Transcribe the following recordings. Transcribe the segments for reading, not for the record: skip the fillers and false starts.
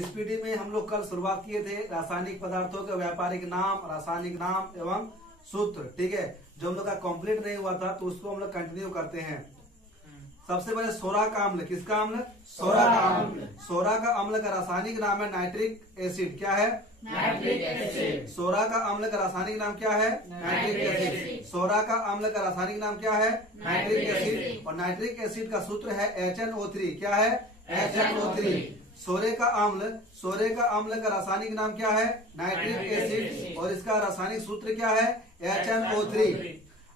Speedy में हम लोग कल शुरुआत किए थे रासायनिक पदार्थों के व्यापारिक नाम, रासायनिक नाम एवं सूत्र। ठीक है, जो हम लोग का कंप्लीट नहीं हुआ था तो उसको हम लोग कंटिन्यू करते हैं। सबसे पहले सोरा का अम्ल, किसका अम्ल? सोरा का अम्ल। सोरा का अम्ल का रासायनिक नाम है नाइट्रिक एसिड। क्या है? Nitric acid. सोरा का अम्ल का रासायनिक नाम क्या है? Nitric acid. सोरा का अम्ल का रासायनिक नाम क्या है? Nitric acid. और नाइट्रिक एसिड का सूत्र है HNO3। क्या है? HNO3। सोरे का अम्ल, सोरे का अम्ल का रासायनिक नाम क्या है? Nitric acid. और इसका रासायनिक सूत्र क्या है? HNO3।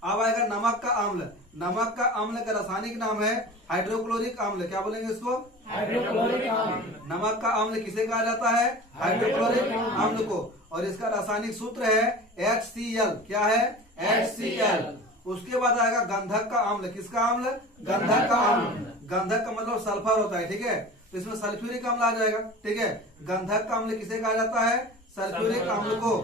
अब आएगा नमक का अम्ल। नमक का अम्ल का रासायनिक नाम है हाइड्रोक्लोरिक अम्ल। क्या बोलेंगे इसको? हाइड्रोक्लोरिक अम्ल। नमक का अम्ल किसे कहा जाता है? हाइड्रोक्लोरिक अम्ल को। और इसका रासायनिक सूत्र है HCl। क्या है? HCl। उसके बाद आएगा गंधक का अम्ल। किसका अम्ल? गंधक का अम्ल। गंधक का मतलब सल्फर होता है। ठीक है, तो इसमें सल्फ्यूरिक अम्ल आ जाएगा। ठीक है, गंधक का अम्ल किसे कहा जाता है? सल्फ्यूरिक अम्ल को।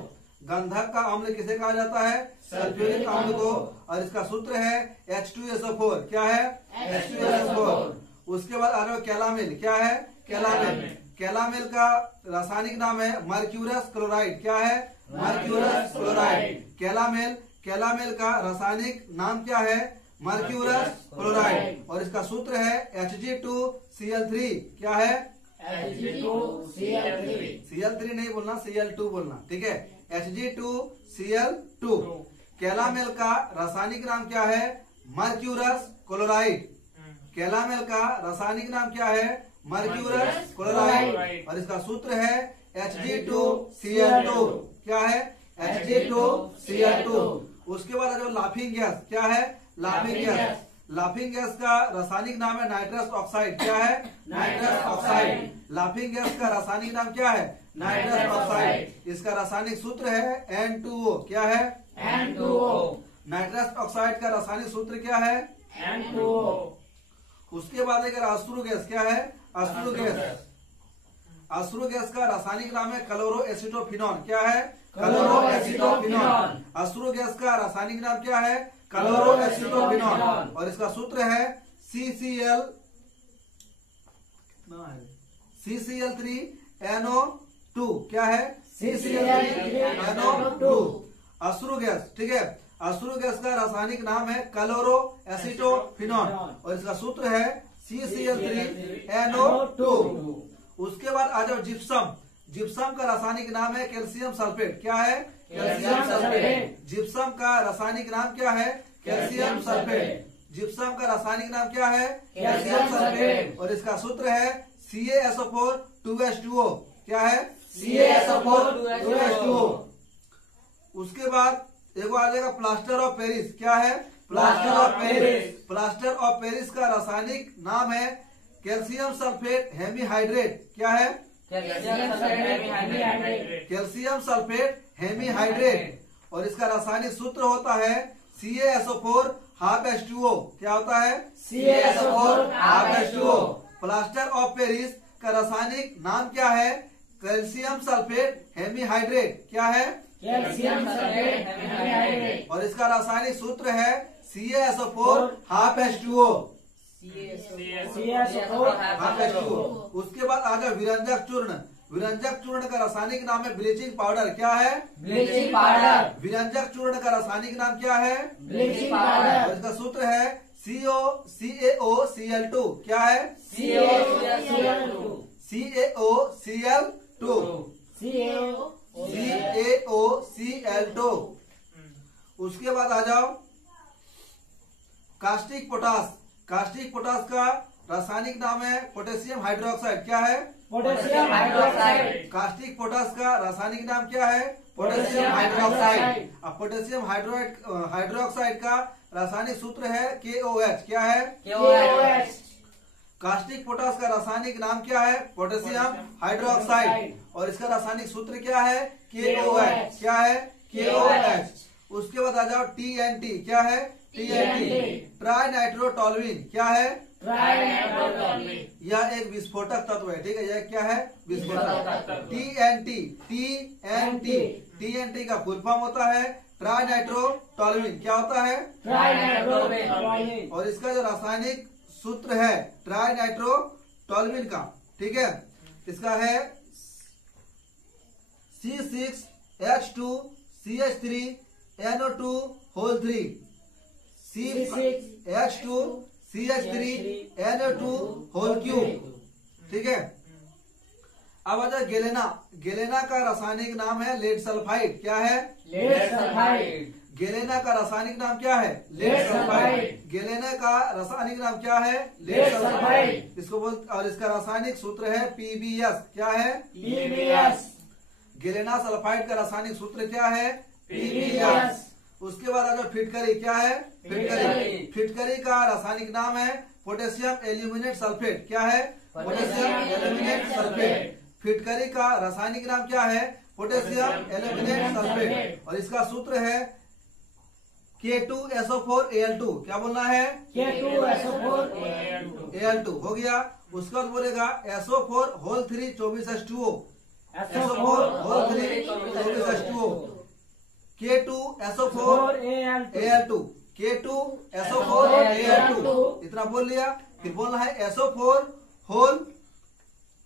गंधक का अम्ल किसे कहा जाता है? सल्फ्यूरिक अम्ल को। और इसका सूत्र है H2SO4। क्या है? H2SO4। उसके बाद आ रहा है कैलामिल। क्या है? कैलामिल। कैलामिल का रासायनिक नाम है मर्क्यूरस क्लोराइड। क्या है? Mercurous chloride. कैलामिल, कैलामिल का रासायनिक नाम क्या है? Mercurous chloride. और इसका सूत्र है Hg2Cl3। क्या है? Hg2Cl3। Cl3 नहीं बोलना, Cl2 बोलना। ठीक है, Hg2Cl2। कैलामिल का रासायनिक नाम क्या है? Mercurous chloride. कैलामिल का रासायनिक नाम क्या है? Mercurous chloride. और इसका सूत्र है Hg2Cl2। क्या है? Hg2Cl2। उसके बाद जो लाफिंग गैस, क्या है? Laughing gas. लाफिंग गैस का रासायनिक नाम है नाइट्रस ऑक्साइड। क्या है? Nitrous oxide. लाफिंग गैस का रासायनिक नाम क्या है? Nitrous oxide. इसका रासायनिक सूत्र है N2O। क्या है? N2O। नाइट्रस ऑक्साइड का रासायनिक सूत्र क्या है? N2O। उसके बाद अगर अश्रु गैस, क्या है? अश्रु गैस। अश्रु गैस का रासायनिक नाम है क्लोरो एसिटोफिनॉन। क्या है? Chloro acetophenone. अश्रु गैस का रासायनिक नाम क्या है? Chloro acetophenone. और इसका सूत्र है CCl3NO2। क्या है? CCl3NO2। अश्रु गैस। ठीक है, अश्रु गैस का रासायनिक नाम है क्लोरो एसिटोफिनॉन। और इसका सूत्र है CCl3NO2। उसके बाद आ जाओ जिप्सम। जिप्सम का रासायनिक नाम है कैल्शियम सल्फेट। क्या है? Calcium sulphate. जिप्सम का रासायनिक नाम क्या है? Calcium sulphate. जिप्सम का रासायनिक नाम क्या है? Calcium sulphate. और इसका सूत्र है CaSO4 2H2O। क्या है? CaSO4 उसके बाद एगो आ जाएगा प्लास्टर ऑफ पेरिस। क्या है? Plaster of Paris. Plaster of Paris का रासायनिक नाम है कैल्शियम सल्फेट हेमीहाइड्रेट। क्या है? Calcium sulphate hemihydrate. और इसका रासायनिक सूत्र होता है CaSO4 half H2O। क्या होता है? CaSO4 half H2O। Plaster of Paris का रासायनिक नाम क्या है? Calcium sulphate hemihydrate. क्या है? Calcium sulphate hemihydrate. और इसका रासायनिक सूत्र है CaSO4 half H2O। CaSO4 half H2O। उसके बाद आ जाओ विरंजक चूर्ण। विरंजक चूर्ण का रासायनिक नाम है ब्लीचिंग पाउडर। क्या है? Bleaching powder. विरंजक चूर्ण का रासायनिक नाम क्या है? Bleaching powder. और इसका सूत्र है CaOCl2। क्या है? CaOCl2। CaOCl2। CaOCl2। उसके बाद आ जाओ कास्टिक पोटास। कास्टिक पोटास का रासायनिक नाम है पोटेशियम हाइड्रोक्साइड। क्या है? Potassium hydroxide. कास्टिक पोटास का रासायनिक नाम क्या है? Potassium hydroxide. अब पोटेशियम हाइड्रोक्साइड का रासायनिक सूत्र है KOH। क्या है? KOH। कास्टिक पोटास का रासायनिक नाम क्या है? Potassium hydroxide. और इसका रासायनिक सूत्र क्या है? KOH। क्या है? KOH। उसके बाद आ जाओ TNT। क्या है? TNT try nitrotoluene. क्या है? यह एक विस्फोटक तत्व है। ठीक है, यह क्या है? विस्फोटक। TNT का फुल फॉर्म होता है ट्राई नाइट्रोटोलुइन। क्या होता है? Try nitrotoluene. और इसका जो रासायनिक सूत्र है ट्राई नाइट्रोटोलुइन का, ठीक है, इसका है C6H2CH3NO2 whole 3 C6H2CH3NO2 whole cube. ठीक है। अब आ जाए गेलेना। गेलेना का रासायनिक नाम है लेड सल्फाइड। क्या है? Lead sulphide. गेलेना का रासायनिक नाम क्या है? Lead sulphide. गेलेना का रासायनिक नाम क्या है? Lead sulphide. इसको बोल और इसका रासायनिक सूत्र है PbS। क्या है? PbS। गेलेना सल्फाइड का रासायनिक सूत्र क्या है? PbS। उसके बाद अगर फिटकरी क्या है? फिटकरी। फिटकरी का रासायनिक नाम है पोटेशियम एल्यूमिनेट सल्फेट। क्या है? Potassium aluminate sulphate. फिटकरी का रासायनिक नाम क्या है? Potassium aluminate sulphate. और इसका सूत्र है K2SO4Al2। क्या बोलना है? K2SO4Al2 हो गया। उसके बाद बोलेगा SO4 whole 3 24H2O। SO4 whole 3 24H2O। K2SO4Al2 K2SO4Al2 इतना बोल लिया। फिर बोलना है SO4 whole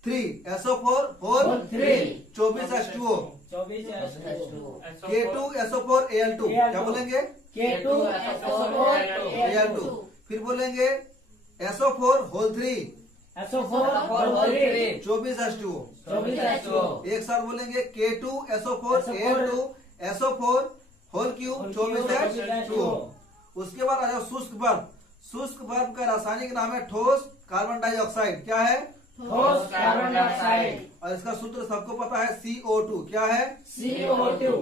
3 SO4 whole 3 24H2O। K2SO4Al2 क्या बोलेंगे? K2SO4Al2। फिर बोलेंगे SO4 होल 3 24H2O। एक साथ बोलेंगे K2SO4Al2 SO4 whole cube 24H2O। उसके बाद आ जाओ शुष्क बर्फ। शुष्क बर्फ का रासायनिक नाम है ठोस कार्बन डाइऑक्साइड। क्या है? ठोस कार्बन डाइऑक्साइड। और इसका सूत्र सबको पता है CO2। क्या है? CO2।